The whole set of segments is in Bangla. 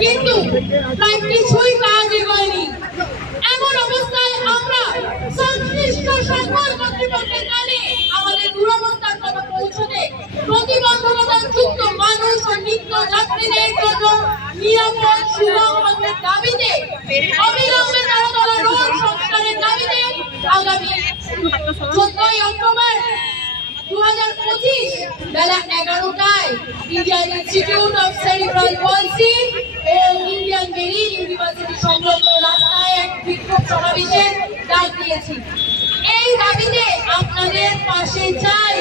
কিন্তু প্রায় কিছুই কাজ এগোয়নি এমন অবস্থায় আমরা সংশ্লিষ্ট সকল কর্তৃপক্ষের কানে আমাদের দুরবস্থার কথা পৌঁছতে প্রতিবন্ধকতা যুক্ত মানুষ ও নিত্য যাত্রীদের জন্য নিরাপদ সুরক্ষার দাবিতে, অবিলম্বে তারাতলা রোড সংস্কারের দাবিতে আগামী চোদ্দই অক্টোবর দু হাজার পঁচিশ বেলা এগারোটায় Indian institute of cerebral palsy O Indian marine university সংলগ্ন রাস্তায় এক বিক্ষোভ সমাবেশের ডাক দিয়েছি। এই দাবিতে আপনাদের পাশে চাই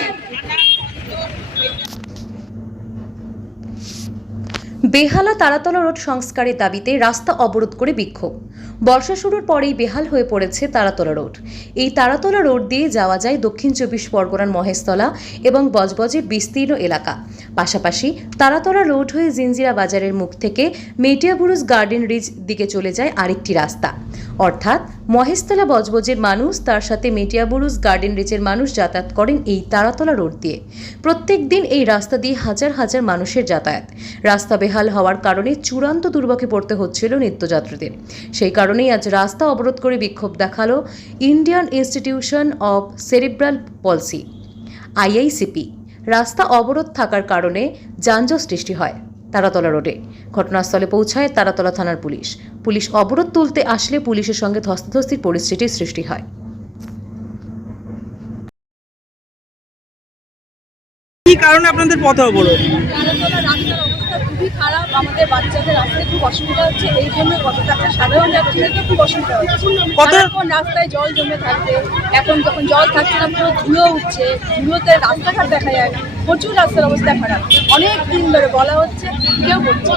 বেহালা তারাতলা রোড সংস্কারের দাবিতে রাস্তা অবরোধ করে বিক্ষোভ। বর্ষা শুরুর পরেই বেহাল হয়ে পড়েছে তারাতলা রোড। এই তারাতলা রোড দিয়ে যাওয়া যায় দক্ষিণ চব্বিশ পরগনার মহেশতলা এবং বজবজের বিস্তীর্ণ এলাকা। পাশাপাশি তারাতলা রোড হয়ে জিঞ্জিরা বাজারের মুখ থেকে মেটিয়াবুরুজ গার্ডেন রিজ দিকে চলে যায় আরেকটি রাস্তা। অর্থাৎ মহেশতলা বজবজের মানুষ, তার সাথে মেটিয়াবুরুজ গার্ডেন রিচের মানুষ যাতায়াত করেন এই তারাতলা রোড দিয়ে। প্রত্যেক দিন এই রাস্তা দিয়ে হাজার হাজার মানুষের যাতায়াত। রাস্তা বেহাল হওয়ার কারণে চূড়ান্ত দুর্ভোগে পড়তে হচ্ছিল নিত্যযাত্রীদের। সেই কারণেই আজ রাস্তা অবরোধ করে বিক্ষোভ দেখাল Indian institution of cerebral palsy, IICP. রাস্তা অবরোধ থাকার কারণে যানজট সৃষ্টি হয়। তারাতলা রোডে। ঘটনাস্থলে পৌঁছায় তারাতলা থানার পুলিশ। পুলিশ অবরোধ তুলতে আসলে পুলিশের সঙ্গে ধস্তাধস্তির পরিস্থিতির সৃষ্টি হয়। কি কারণে আপনাদের পথ অবরোধ? তারাতলা খুবই খারাপ। আমাদের বাচ্চাদের আসতে খুব অসুবিধা হচ্ছে। এই জন্য কত সাধারণ যাত্রীদেরকে খুব অসুবিধা হচ্ছে। কত- রাস্তায় জল জমে থাকবে। এখন যখন জল থাকছে না পুরো ধুলো উঠছে। ধুলোতে রাস্তাঘাট দেখা যায় না। প্রচুর রাস্তার অবস্থা খারাপ। অনেক দিন ধরে বলা হচ্ছে কেউ করছে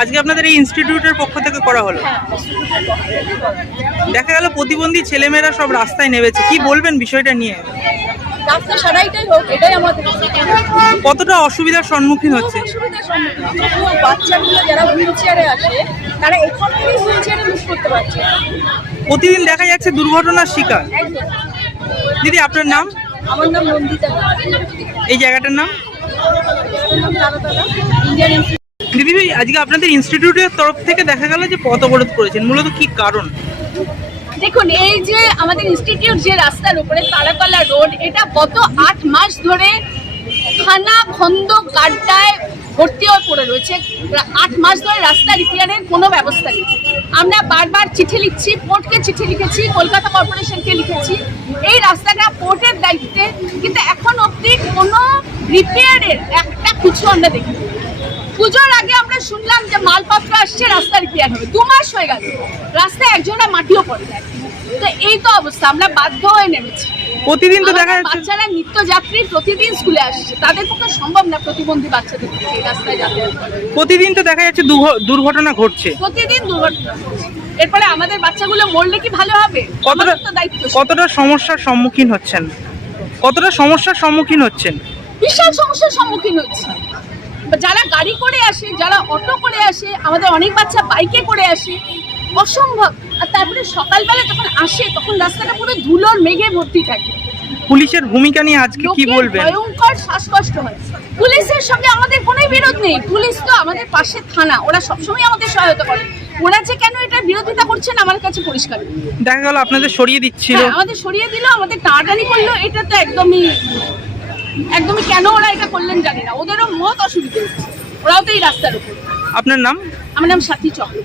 আজকে আপনাদের এই ইনস্টিটিউটের পক্ষ থেকে করা হলো? হ্যাঁ। দেখা গেল প্রতিবন্ধী ছেলেমেয়েরা সব রাস্তায় নেমেছে। কি বলবেন বিষয়টা নিয়ে? রাস্তা সারাইটাই হোক এটাই আমাদের কতটা অসুবিধার সম্মুখীন হচ্ছে? বাচ্চাগুলো যারা হুইল চেয়ারে আসে তারা এখান হুইল চেয়ারে মুভ করতে পারছে প্রতিদিন দেখা যাচ্ছে দুর্ঘটনার শিকার। দিদি আপনার নাম? আমার নাম নন্দিতা এই জায়গাটার নাম? দিদি ভাই আজকে আপনাদের ইনস্টিটিউটের তরফ থেকে দেখা গেল যে পথ অবরোধ করেছেন মূলত কি কারণ? দেখুন এই যে আমাদের ইনস্টিটিউট যে রাস্তার উপরে তারাকলা রোড এটা গত আট মাস ধরে থানা খন্দ গাড্ডায় ভর্তি হয়ে পড়ে রয়েছে। আট মাস ধরে রাস্তা রিপেয়ারের কোনো ব্যবস্থা নেই। আমরা বারবার চিঠি লিখছি পোর্টকে চিঠি লিখেছি, কলকাতা কর্পোরেশনকে লিখেছি। এই রাস্তাটা পোর্টের দায়িত্বে, কিন্তু এখন অবধি কোনো রিপেয়ারের একটা কিছু আমরা দেখি পুজোর আগে আমরা শুনলাম যে মালপত্র আসছে, রাস্তা রিপেয়ার হবে। দু মাস হয়ে গেল। রাস্তায় একজনের মাটিও পড়ে যায়। তো এই তো অবস্থা, আমরা বাধ্য হয়ে নেমেছি। প্রতিদিন তো দেখা যাচ্ছে। বাচ্চারা নিত্যযাত্রী প্রতিদিন স্কুলে আসছে। তাদের পক্ষে সম্ভব না প্রতিবন্ধী বাচ্চাদের এই রাস্তায় যাতায়াত প্রতিদিন তো দেখা যাচ্ছে দুর্ঘ- দুর্ঘটনা ঘটছে। প্রতিদিন দুর্ঘটনা। এরপরে আমাদের বাচ্চাগুলো মরলে কি ভালো হবে? কতটা কতটা সমস্যার সম্মুখীন হচ্ছেন? কতটা সমস্যার সম্মুখীন হচ্ছেন? বিশাল সমস্যার সম্মুখীন হচ্ছে। যারা গাড়ি করে আসে যারা অটো করে আসে আমাদের অনেক বাচ্চা বাইকে করে আসে। অসম্ভব। আর তারপরে সকালবেলা যখন আসে তখন রাস্তাটা পুরো ধুলোর মেঘে ভর্তি থাকে। পুলিশের ভূমিকা নিয়ে আজকে কি বলবেন? ভয়ঙ্কর শ্বাসকষ্ট হয়। পুলিশের সঙ্গে আমাদের কোনো বিরোধ নেই। পুলিশ তো আমাদের পাশে থানা ওরা সবসময় আমাদের সহায়তা করে। ওরা যে কেন এটা বিরোধিতা করছেন আমার কাছে পরিষ্কার দেখা গেল আপনাদের সরিয়ে দিচ্ছিল। হ্যাঁ আমাদের সরিয়ে দিল আমাদের টানাটানি করল এটা তো একদমই একদমই কেন ওরা এটা করলেন জানি না। ওদেরও মত অসুবিধা। ওরাও তো এই রাস্তার উপর। আপনার নাম? আমার নাম সাথী চক্র।